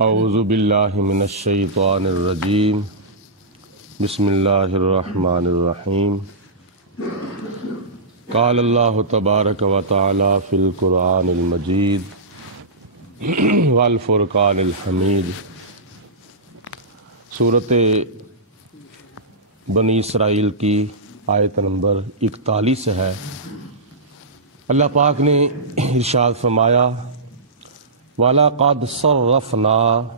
اعوذ باللہ من الشیطان الرجیم بسم اللہ الرحمن الرحیم قال اللہ تبارک و تعالی فی القرآن المجید والفرقان الحمید۔ سورۃ بنی اسرائیل کی آیت نمبر 41 ہے۔ اللہ پاک نے ارشاد فرمایا وَلَقَدْ صَرَّفْنَا،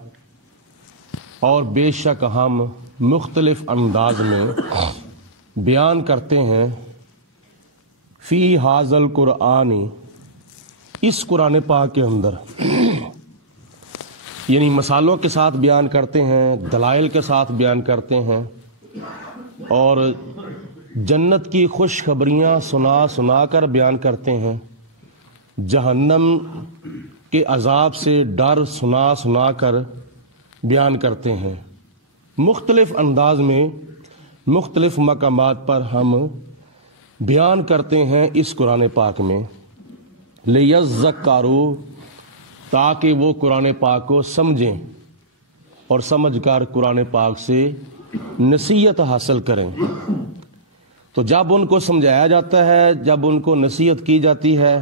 اور بے شک ہم مختلف انداز میں بیان کرتے ہیں، فی ھذا القرآن، اس قرآن پاک کے اندر، یعنی مثالوں کے ساتھ بیان کرتے ہیں، دلائل کے ساتھ بیان کرتے ہیں، اور جنت کی خوشخبریاں سنا کر بیان کرتے ہیں، جہنم کے عذاب سے ڈر سنا کر بیان کرتے ہیں۔ مختلف انداز میں مختلف مقامات پر ہم بیان کرتے ہیں اس قرآن پاک میں، لیذکروا، تاکہ وہ قرآن پاک کو سمجھیں اور سمجھ کر قرآن پاک سے نصیحت حاصل کریں۔ تو جب ان کو سمجھایا جاتا ہے، جب ان کو نصیحت کی جاتی ہے،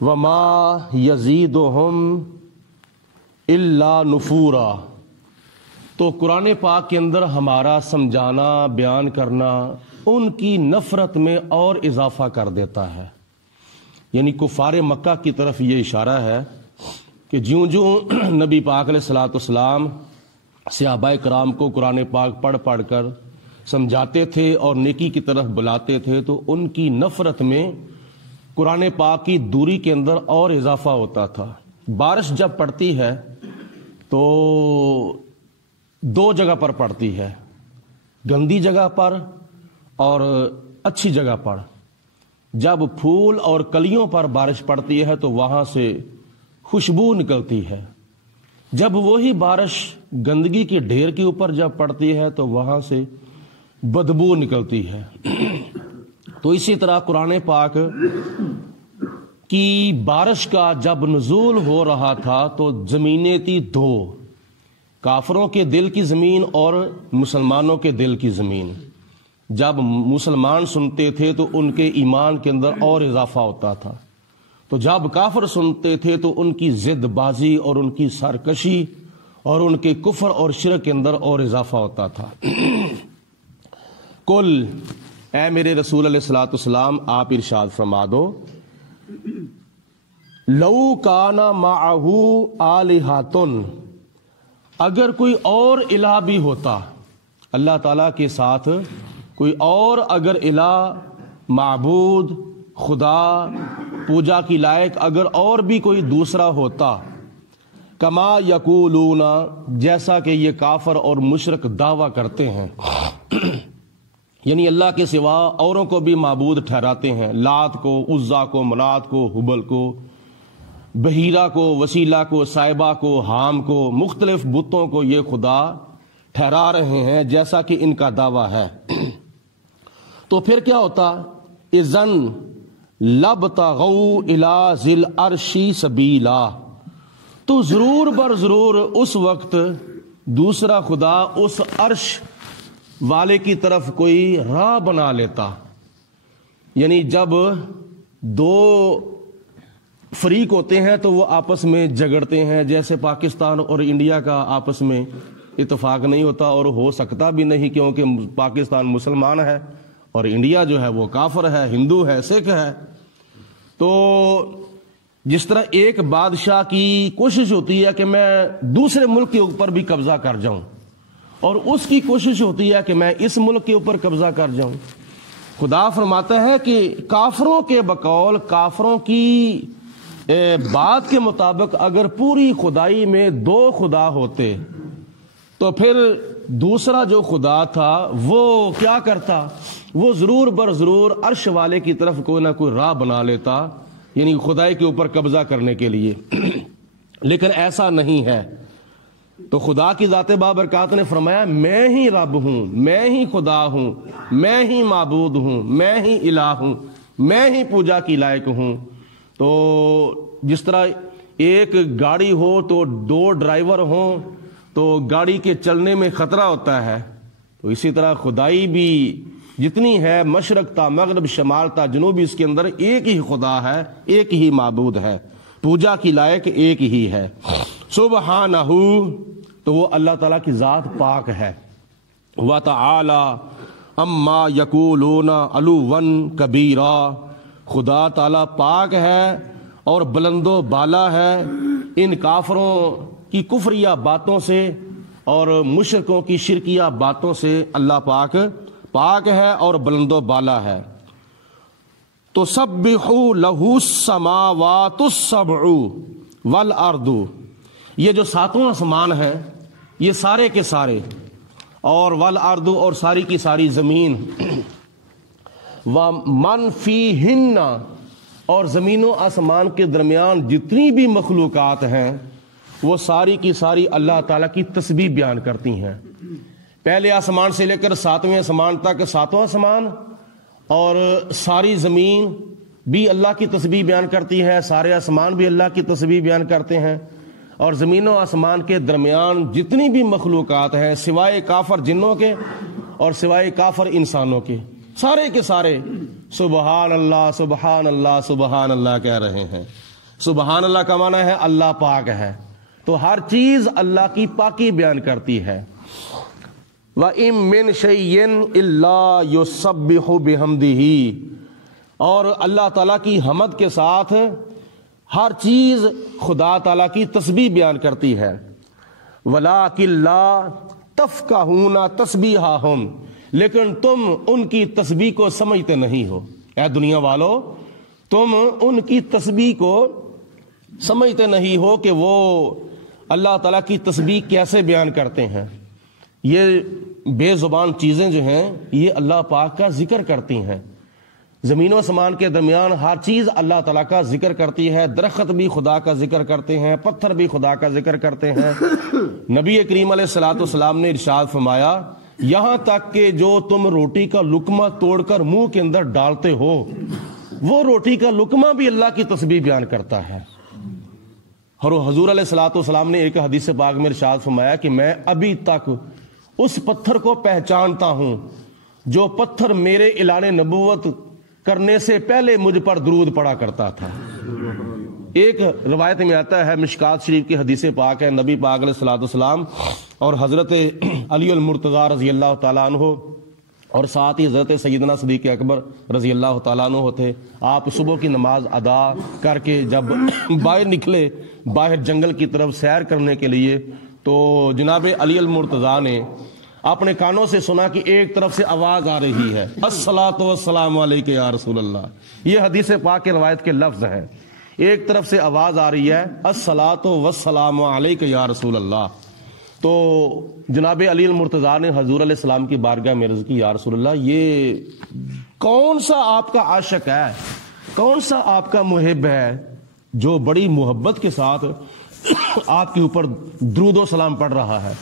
وَمَا يَزِيدُهُمْ إِلَّا نُفُورًا، تو قرآن پاک کے اندر ہمارا سمجھانا، بیان کرنا ان کی نفرت میں اور اضافہ کر دیتا ہے۔ یعنی کفار مکہ کی طرف یہ اشارہ ہے کہ جوں نبی پاک علیہ الصلوۃ والسلام صحابہ کرام کو قرآن پاک پڑھ کر سمجھاتے تھے اور نیکی کی طرف بلاتے تھے، تو ان کی نفرت میں قرآن پاک کی دوری کے اندر اور اضافہ ہوتا تھا۔ بارش جب پڑتی ہے تو دو جگہ پر پڑتی ہے، گندی جگہ پر اور اچھی جگہ پر۔ جب پھول اور کلیوں پر بارش پڑتی ہے تو وہاں سے خوشبو نکلتی ہے، جب وہی بارش گندگی کے ڈھیر کے اوپر جب پڑتی ہے تو وہاں سے بدبو نکلتی ہے۔ تو اسی طرح قرآن پاک کی بارش کا جب نزول ہو رہا تھا تو زمینیں تھی دو، کافروں کے دل کی زمین اور مسلمانوں کے دل کی زمین۔ جب مسلمان سنتے تھے تو ان کے ایمان کے اندر اور اضافہ ہوتا تھا، تو جب کافر سنتے تھے تو ان کی ضد بازی اور ان کی سرکشی اور ان کے کفر اور شرک کے اندر اور اضافہ ہوتا تھا۔ کل، اے میرے رسول علیہ الصلوۃ والسلام، آپ ارشاد فرما دو، لو کان معہ آلہۃ، اگر کوئی اور الہ بھی ہوتا، اللہ تعالیٰ کے ساتھ کوئی اور اگر الہ، معبود، خدا، پوجا کی لائق اگر اور بھی کوئی دوسرا ہوتا، کما یقولون، جیسا کہ یہ کافر اور مشرک دعویٰ کرتے ہیں، یعنی اللہ کے سوا اوروں کو بھی معبود ٹھہراتے ہیں، لات کو، عزا کو، منات کو، حبل کو، بحیرہ کو، وسیلہ کو، صائبہ کو، حام کو، مختلف بتوں کو یہ خدا ٹھہرا رہے ہیں جیسا کہ ان کا دعویٰ ہے۔ تو پھر کیا ہوتا؟ اذن لابتغوا الی ذی العرش سبیلا، تو ضرور بر ضرور اس وقت دوسرا خدا اس عرش والے کی طرف کوئی راہ بنا لیتا۔ یعنی جب دو فریق ہوتے ہیں تو وہ آپس میں جھگڑتے ہیں، جیسے پاکستان اور انڈیا کا آپس میں اتفاق نہیں ہوتا اور ہو سکتا بھی نہیں، کیونکہ پاکستان مسلمان ہے اور انڈیا جو ہے وہ کافر ہے، ہندو ہے، سکھ ہے۔ تو جس طرح ایک بادشاہ کی کوشش ہوتی ہے کہ میں دوسرے ملک کے اوپر بھی قبضہ کر جاؤں، اور اس کی کوشش ہوتی ہے کہ میں اس ملک کے اوپر قبضہ کر جاؤں، خدا فرماتا ہے کہ کافروں کے بقول، کافروں کی بات کے مطابق اگر پوری خدائی میں دو خدا ہوتے تو پھر دوسرا جو خدا تھا وہ کیا کرتا؟ وہ ضرور بر ضرور عرش والے کی طرف کوئی نہ کوئی راہ بنا لیتا، یعنی خدائی کے اوپر قبضہ کرنے کے لیے۔ لیکن ایسا نہیں ہے۔ تو خدا کی ذات بابرکات نے فرمایا میں ہی رب ہوں، میں ہی خدا ہوں، میں ہی معبود ہوں، میں ہی الہ ہوں، میں ہی پوجا کی لائق ہوں۔ تو جس طرح ایک گاڑی ہو تو دو ڈرائیور ہوں تو گاڑی کے چلنے میں خطرہ ہوتا ہے، تو اسی طرح خدائی بھی جتنی ہے، مشرق تا مغرب، شمال تا جنوب، اس کے اندر ایک ہی خدا ہے، ایک ہی معبود ہے، پوجا کی لائق ایک ہی ہے۔ سبحانہ، تو وہ اللہ تعالیٰ کی ذات پاک ہے۔ وَتَعَالَى اما یقولون علوا کبیرا، خدا تعالیٰ پاک ہے اور بلند و بالا ہے ان کافروں کی کفریہ باتوں سے اور مشرکوں کی شرکیہ باتوں سے۔ اللہ پاک ہے اور بلند و بالا ہے۔ تسبح لہ السماوات السبع والارض، یہ جو ساتوں آسمان ہیں یہ سارے کے سارے، اور والارض، اور ساری کی ساری زمین، ومن فیہن، اور زمین و آسمان کے درمیان جتنی بھی مخلوقات ہیں وہ ساری کی ساری اللہ تعالیٰ کی تسبیح بیان کرتی ہیں۔ پہلے آسمان سے لے کر ساتویں آسمان تک ساتوں آسمان اور ساری زمین بھی اللہ کی تسبیح بیان کرتی ہے، سارے آسمان بھی اللہ کی تسبیح بیان کرتے ہیں، اور زمین و آسمان کے درمیان جتنی بھی مخلوقات ہیں سوائے کافر جنوں کے اور سوائے کافر انسانوں کے، سارے کے سارے سبحان اللہ سبحان اللہ سبحان اللہ کہہ رہے ہیں۔ سبحان اللہ کا معنی ہے اللہ پاک ہے، تو ہر چیز اللہ کی پاکی بیان کرتی ہے۔ وَإِن مِّن شَيْءٍ إِلَّا يُسَبِّحُ بِحَمْدِهِ، اور اللہ تعالیٰ کی حمد کے ساتھ ہر چیز خدا تعالیٰ کی تسبیح بیان کرتی ہے۔ وَلَٰكِن لَّا تَفْقَهُونَ تَسْبِيحَهُمْ، لیکن تم ان کی تسبیح کو سمجھتے نہیں ہو۔ اے دنیا والو، تم ان کی تسبیح کو سمجھتے نہیں ہو کہ وہ اللہ تعالیٰ کی تسبیح کیسے بیان کرتے ہیں۔ یہ بے زبان چیزیں جو ہیں یہ اللہ پاک کا ذکر کرتی ہیں۔ زمین و آسمان کے درمیان ہر چیز اللہ تعالیٰ کا ذکر کرتی ہے، درخت بھی خدا کا ذکر کرتے ہیں، پتھر بھی خدا کا ذکر کرتے ہیں۔ نبی کریم علیہ الصلوۃ والسلام نے ارشاد فرمایا، یہاں تک کہ جو تم روٹی کا لقمہ توڑ کر منہ کے اندر ڈالتے ہو وہ روٹی کا لقمہ بھی اللہ کی تسبیح بیان کرتا ہے۔ اور حضور علیہ الصلوۃ والسلام نے ایک حدیث پاک میں ارشاد فرمایا کہ میں ابھی تک اس پتھر کو پہچانتا ہوں جو پتھر میرے اعلان نبوت کرنے سے پہلے مجھ پر درود پڑا کرتا تھا۔ ایک روایت میں آتا ہے، مشکات شریف کی حدیث پاک ہے، نبی پاک علیہ الصلوۃ والسلام اور حضرت علی المرتضیٰ رضی اللہ تعالیٰ عنہ اور ساتھ ہی حضرت سیدنا صدیق اکبر رضی اللہ تعالیٰ عنہ تھے، آپ صبح کی نماز ادا کر کے جب باہر نکلے، باہر جنگل کی طرف سیر کرنے کے لیے، تو جناب علی المرتضیٰ نے اپنے کانوں سے سنا کہ ایک طرف سے آواز آ رہی ہے، الصلاۃ والسلام علیک یا رسول اللہ۔ یہ حدیث پاک کے روایت کے لفظ ہیں، ایک طرف سے آواز آ رہی ہے الصلاۃ والسلام علیک یا رسول اللہ۔ تو جناب علی المرتضیٰ نے حضور علیہ السلام کی بارگاہ میں عرض کی، یا رسول اللہ، یہ کون سا آپ کا عاشق ہے، کون سا آپ کا محب ہے جو بڑی محبت کے ساتھ آپ کے اوپر درود و سلام پڑھ رہا ہے؟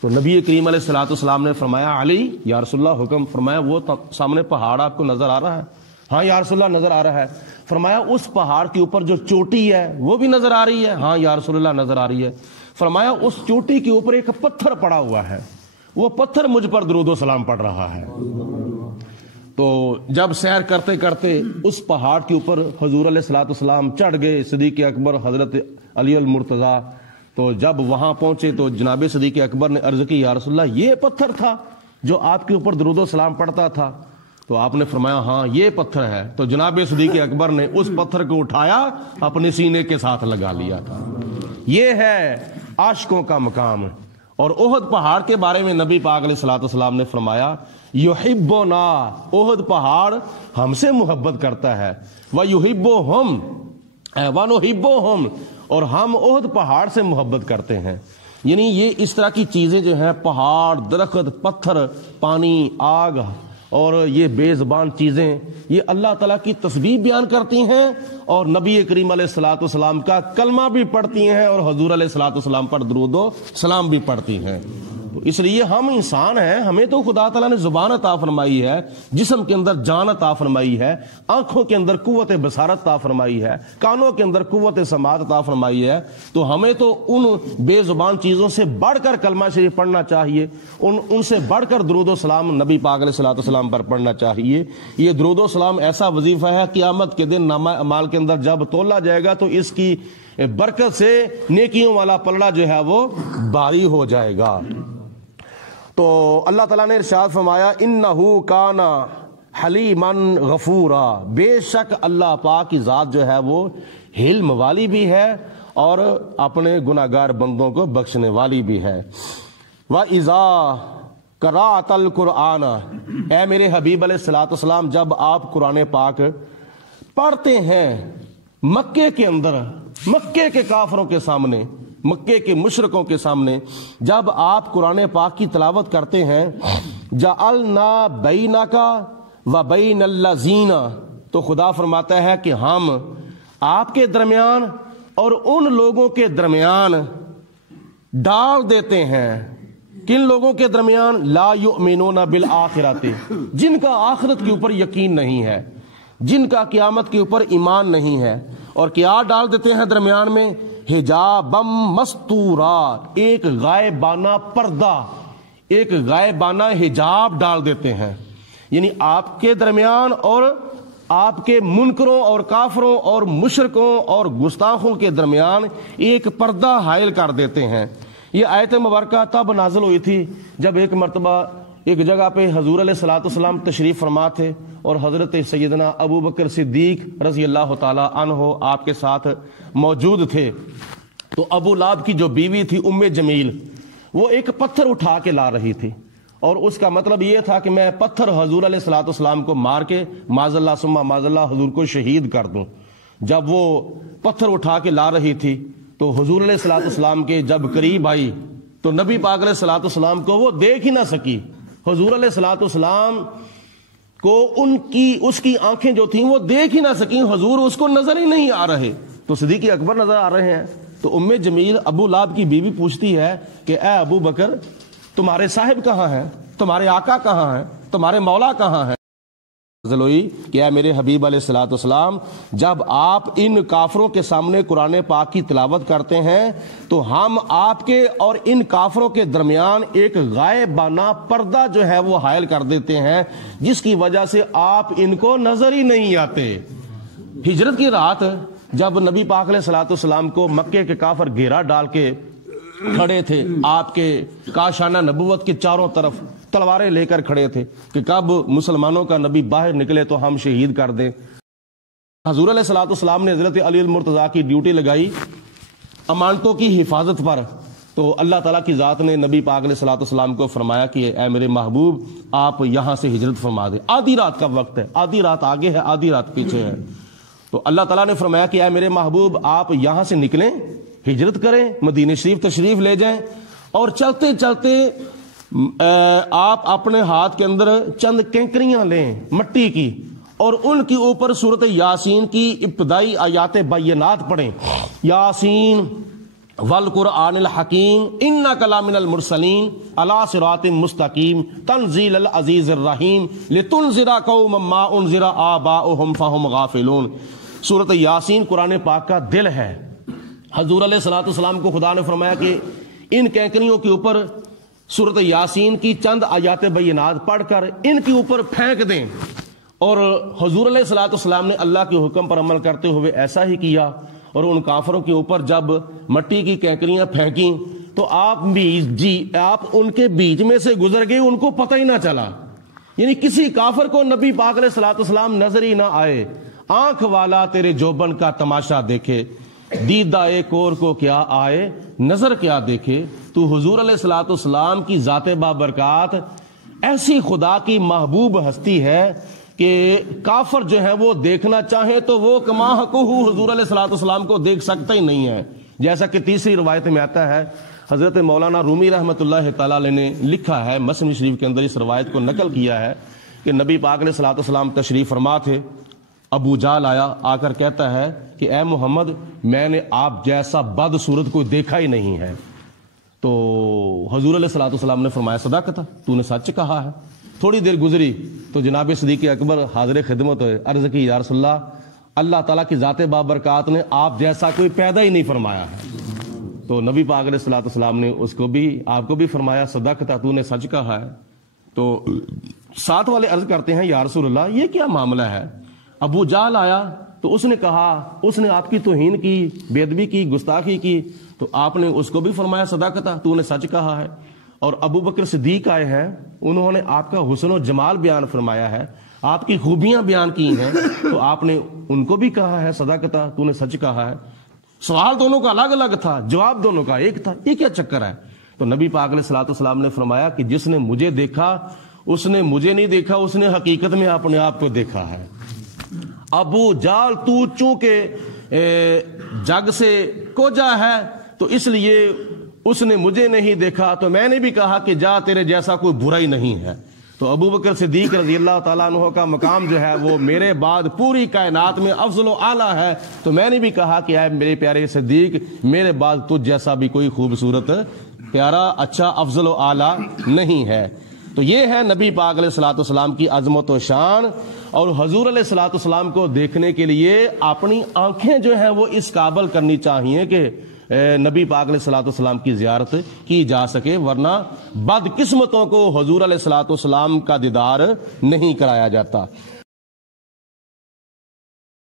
تو نبی کریم علیہ الصلوۃ والسلام نے فرمایا، علی، یا رسول اللہ حکم۔ فرمایا، وہ سامنے پہاڑ آپ کو نظر آ رہا ہے؟ ہاں یا رسول اللہ نظر آ رہا ہے۔ فرمایا، اس پہاڑ کے اوپر جو چوٹی ہے وہ بھی نظر آ رہی ہے؟ ہاں یا رسول اللہ نظر آ رہی ہے۔ فرمایا، اس چوٹی کے اوپر ایک پتھر پڑا ہوا ہے، وہ پتھر مجھ پر درود و سلام پڑھ رہا ہے۔ تو جب سیر کرتے کرتے اس پہاڑ کے اوپر حضور علیہ الصلوۃ والسلام چڑھ گئے، صدیق اکبر حضرت علی المرتضیٰ، تو جب وہاں پہنچے تو جناب صدیق اکبر نے عرض کی، یا رسول اللہ، یہ پتھر تھا جو آپ کے اوپر درود و سلام پڑھتا تھا؟ تو آپ نے فرمایا، ہاں یہ پتھر ہے۔ تو جناب صدیق اکبر نے اس پتھر کو اٹھایا، اپنے سینے کے ساتھ لگا لیا تھا۔ یہ ہے عاشقوں کا مقام۔ اور احد پہاڑ کے بارے میں نبی پاک علیہ الصلوۃ والسلام نے فرمایا، یحبنا، احد پہاڑ ہم سے محبت کرتا ہے، ویحبہم ونحبہم، اور ہم احد پہاڑ سے محبت کرتے ہیں۔ یعنی یہ اس طرح کی چیزیں جو ہیں، پہاڑ، درخت، پتھر، پانی، آگ اور یہ بے زبان چیزیں، یہ اللہ تعالیٰ کی تسبیح بیان کرتی ہیں اور نبی کریم علیہ الصلوۃ والسلام کا کلمہ بھی پڑھتی ہیں اور حضور علیہ الصلوۃ والسلام پر درود و سلام بھی پڑھتی ہیں۔ اس لیے ہم انسان ہیں، ہمیں تو خدا تعالیٰ نے زبان عطا فرمائی ہے، جسم کے اندر جان عطا فرمائی ہے، آنکھوں کے اندر قوت بصارت عطا فرمائی ہے، کانوں کے اندر قوت سماعت عطا فرمائی ہے، تو ہمیں تو ان بے زبان چیزوں سے بڑھ کر کلمہ شریف پڑھنا چاہیے، ان سے بڑھ کر درود و سلام نبی پاک علیہ الصلوۃ والسلام پر پڑھنا چاہیے۔ یہ درود و سلام ایسا وظیفہ ہے، قیامت کے دن نامہ اعمال کے اندر جب تولا جائے گا تو اس کی برکت سے نیکیوں والا پلڑا جو ہے وہ بھاری ہو جائے گا۔ تو اللہ تعالیٰ نے ارشاد فرمایا انہو کانا حلیما غفورا، بے شک اللہ پاک کی ذات جو ہے وہ حلم والی بھی ہے اور اپنے گناہگار بندوں کو بخشنے والی بھی ہے۔ وَإِذَا قَرَأْتَ الْقُرْآنَ، اے میرے حبیب علیہ الصلوۃ والسلام جب آپ قرآن پاک پڑھتے ہیں مکے کے اندر، مکے کے کافروں کے سامنے، مکے کے مشرکوں کے سامنے جب آپ قرآن پاک کی تلاوت کرتے ہیں، جعلنا بینک و بین الذین، تو خدا فرماتا ہے کہ ہم آپ کے درمیان اور ان لوگوں کے درمیان ڈال دیتے ہیں، کن لوگوں کے درمیان؟ لا یؤمنون بالآخرۃ، جن کا آخرت کے اوپر یقین نہیں ہے، جن کا قیامت کے اوپر ایمان نہیں ہے، اور کیا ڈال دیتے ہیں درمیان میں؟ حجابم مستورا، ایک غائبانہ پردہ، ایک غائبانہ حجاب ڈال دیتے ہیں، یعنی آپ کے درمیان اور آپ کے منکروں اور کافروں اور مشرکوں اور گستاخوں کے درمیان ایک پردہ حائل کر دیتے ہیں۔ یہ آیت مبارکہ تب نازل ہوئی تھی جب ایک مرتبہ ایک جگہ پہ حضور علیہ الصلوۃ والسلام تشریف فرما تھے اور حضرت سیدنا ابو بکر صدیق رضی اللہ تعالی عنہ آپ کے ساتھ موجود تھے۔ تو ابو لہب کی جو بیوی تھی ام جمیل، وہ ایک پتھر اٹھا کے لا رہی تھی، اور اس کا مطلب یہ تھا کہ میں پتھر حضور علیہ الصلوۃ والسلام کو مار کے معاذ اللہ ثم معاذ اللہ حضور کو شہید کر دوں۔ جب وہ پتھر اٹھا کے لا رہی تھی تو حضور علیہ الصلوۃ والسلام کے جب قریب آئی تو نبی پاک علیہ الصلوۃ والسلام کو وہ دیکھ ہی نہ سکی۔ حضور علیہ الصلوۃ والسلام کو اس کی آنکھیں جو تھیں وہ دیکھ ہی نہ سکیں، حضور اس کو نظر ہی نہیں آ رہے، تو صدیق اکبر نظر آ رہے ہیں۔ تو ام جمیل ابو لہب کی بیوی پوچھتی ہے کہ اے ابو بکر، تمہارے صاحب کہاں ہیں؟ تمہارے آقا کہاں ہیں؟ تمہارے مولا کہاں ہیں؟ نازل ہوئی کہ اے میرے حبیب علیہ الصلوۃ والسلام جب آپ ان کافروں کے سامنے قرآن پاک کی تلاوت کرتے ہیں تو ہم آپ کے اور ان کافروں کے درمیان ایک غائبانہ پردہ جو ہے وہ حائل کر دیتے ہیں، جس کی وجہ سے آپ ان کو نظر ہی نہیں آتے۔ ہجرت کی رات جب نبی پاک علیہ الصلوۃ والسلام کو مکے کے کافر گھیرا ڈال کے کھڑے تھے، آپ کے کاشانہ نبوت کے چاروں طرف تلواریں لے کر کھڑے تھے کہ کب مسلمانوں کا نبی باہر نکلے تو ہم شہید کر دیں۔ حضور علیہ الصلوۃ والسلام نے حضرت علی المرتضیٰ کی ڈیوٹی لگائی امانتوں کی حفاظت پر، تو اللہ تعالیٰ کی ذات نے نبی پاک علیہ الصلوۃ والسلام کو فرمایا کہ اے میرے محبوب آپ یہاں سے ہجرت فرما دیں، آدھی رات کا وقت ہے، آدھی رات آگے ہے آدھی رات پیچھے ہے۔ تو اللہ تعالیٰ نے فرمایا کہ اے میرے محبوب آپ یہاں سے نکلیں، ہجرت کریں، مدینہ شریف تشریف لے جائیں، اور چلتے چلتے آپ اپنے ہاتھ کے اندر چند کنکریاں لیں مٹی کی، اور ان کے اوپر سورۃ یاسین کی ابتدائی آیات بینات پڑھیں، یاسین والقرآن الحکیم انک لمن المرسلین علی صراط مستقیم تنزیل العزیز الرحیم لتنذر قوما ما انذر آباؤہم فہم غافلون۔ سورۃ یاسین قرآن پاک کا دل ہے۔ حضور علیہ الصلوۃ والسلام کو خدا نے فرمایا کہ ان کینکریوں کے اوپر سورۃ یاسین کی چند آیات بینات پڑھ کر ان کے اوپر پھینک دیں، اور حضور علیہ الصلوۃ والسلام نے اللہ کے حکم پر عمل کرتے ہوئے ایسا ہی کیا، اور ان کافروں کے اوپر جب مٹی کی کینکریاں پھینکیں تو آپ ان کے بیچ میں سے گزر گئے، ان کو پتہ ہی نہ چلا، یعنی کسی کافر کو نبی پاک علیہ الصلوۃ والسلام نظر ہی نہ آئے۔ آنکھ والا تیرے جوبن کا تماشا دیکھے، دیدہ ایک اور کو کیا آئے، نظر کیا دیکھے۔ تو حضور علیہ الصلوۃ والسلام کی ذات بابرکات ایسی خدا کی محبوب ہستی ہے کہ کافر جو ہے وہ دیکھنا چاہے تو وہ کما حقہ حضور علیہ الصلوۃ والسلام کو دیکھ سکتا ہی نہیں ہے۔ جیسا کہ تیسری روایت میں آتا ہے، حضرت مولانا رومی رحمۃ اللہ تعالی علیہ نے لکھا ہے، مسلم شریف کے اندر اس روایت کو نقل کیا ہے کہ نبی پاک علیہ الصلوۃ والسلام تشریف فرما تھے، ابو جہل آیا، آ کر کہتا ہے کہ اے محمد میں نے آپ جیسا بد صورت کوئی دیکھا ہی نہیں ہے۔ تو حضور علیہ الصلوۃ والسلام نے فرمایا صدقت، تو نے سچ کہا ہے۔ تھوڑی دیر گزری تو جناب صدیق اکبر حاضر خدمت ہوئے، عرض کی یا رسول اللہ، اللہ تعالیٰ کی ذات بابرکات نے آپ جیسا کوئی پیدا ہی نہیں فرمایا ہے۔ تو نبی پاک علیہ الصلوۃ والسلام نے اس کو بھی، آپ کو بھی فرمایا صدقت، تو نے سچ کہا ہے۔ تو ساتھ والے عرض کرتے ہیں یا رسول اللہ یہ کیا معاملہ ہے؟ ابو جہل آیا تو اس نے کہا، اس نے آپ کی توہین کی، بے ادبی کی، گستاخی کی، تو آپ نے اس کو بھی فرمایا صدقت، تو نے سچ کہا ہے۔ اور ابو بکر صدیق آئے ہیں، انہوں نے آپ کا حسن و جمال بیان فرمایا ہے، آپ کی خوبیاں بیان کی ہیں، تو آپ نے ان کو بھی کہا ہے صدقت، تو نے سچ کہا ہے۔ سوال دونوں کا الگ الگ تھا، جواب دونوں کا ایک تھا، یہ کیا چکر ہے؟ تو نبی پاک علیہ الصلوۃ والسلام نے فرمایا کہ جس نے مجھے دیکھا اس نے مجھے نہیں دیکھا، اس نے حقیقت میں اپنے آپ کو دیکھا ہے۔ ابو جال تو چونکہ جگ سے کوجا ہے تو اس لیے اس نے مجھے نہیں دیکھا، تو میں نے بھی کہا کہ جا تیرے جیسا کوئی برا ہی نہیں ہے۔ تو ابو بکر صدیق رضی اللہ تعالیٰ عنہ کا مقام جو ہے وہ میرے بعد پوری کائنات میں افضل و اعلیٰ ہے، تو میں نے بھی کہا کہ اے میرے پیارے صدیق، میرے بعد تجھ جیسا بھی کوئی خوبصورت، پیارا، اچھا، افضل و اعلیٰ نہیں ہے۔ تو یہ ہے نبی پاک علیہ الصلوۃ والسلام کی عظمت و شان، اور حضور علیہ الصلوۃ والسلام کو دیکھنے کے لیے اپنی آنکھیں جو ہیں وہ اس قابل کرنی چاہیے کہ نبی پاک علیہ الصلوۃ والسلام کی زیارت کی جا سکے، ورنہ بدقسمتوں کو حضور علیہ الصلوۃ والسلام کا دیدار نہیں کرایا جاتا۔